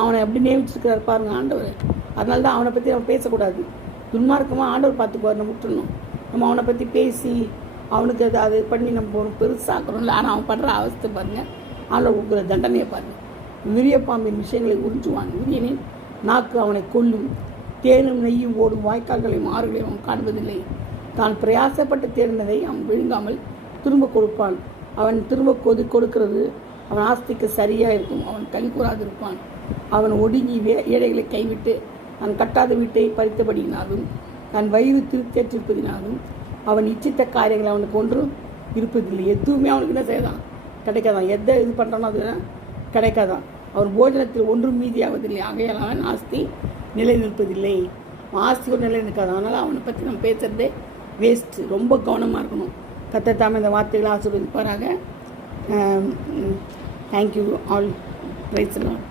அவனை எப்படி நியமிச்சிருக்கிறார் பாருங்க ஆண்டவர். அதனால தான் அவனை பற்றி நம்ம பேசக்கூடாது. துன்மார்க்கமாக ஆண்டவர் பார்த்துக்குவார், நம்ம விட்டுணும். நம்ம அவனை பற்றி பேசி அவனுக்கு அது பண்ணி நம்ம ஒரு பெருசாக்குறோம்ல. ஆனால் அவன் படுற அவஸ்தை பாருங்கள், ஆண்டவர் கொடுக்குற தண்டனையை பாருங்கள். விரியப்பாம்பின் விஷயங்களை உறிஞ்சுவான், விரியனின் நாக்கு அவனை கொல்லும். தேனும் நெய்யும் ஓடும் வாய்க்கால்களையும் ஆறுகளையும் அவன் காண்பதில்லை. தான் பிரயாசப்பட்டு தேர்ந்ததை அவன் விழுங்காமல் திரும்ப கொடுப்பான். அவன் திரும்ப கொடுக்கிறது அவன் ஆஸ்திக்கு சரியாக இருக்கும். அவன் கனி கூறாது இருப்பான். அவன் ஒடுங்கி ஏழைகளை கைவிட்டு அவன் கட்டாத வீட்டை பறித்தபடியினாலும் தன் வயிறு திருத்தேற்றிருப்பதினாலும் அவன் இச்சித்த காரியங்கள் அவனுக்கு ஒன்றும் இருப்பதில்லை. எதுவுமே அவனுக்கு என்ன செய்யதான் கிடைக்காதான். எதை இது பண்ணுறானோ அது கிடைக்காதான். அவன் போஜனத்தில் ஒன்றும் மீதியாவதில்லை. ஆகையால் அவன் ஆஸ்தி நிலை நிற்பதில்லை. ஆஸ்தி ஒரு நிலை நிற்காது. அதனால் அவனை பற்றி நம்ம பேசுகிறதே வேஸ்ட்டு. ரொம்ப கவனமாக இருக்கணும். கர்த்தர் தாமே இந்த வார்த்தைகளை ஆசீர்வதிப்பாராக. Thank you all. Praise the Lord.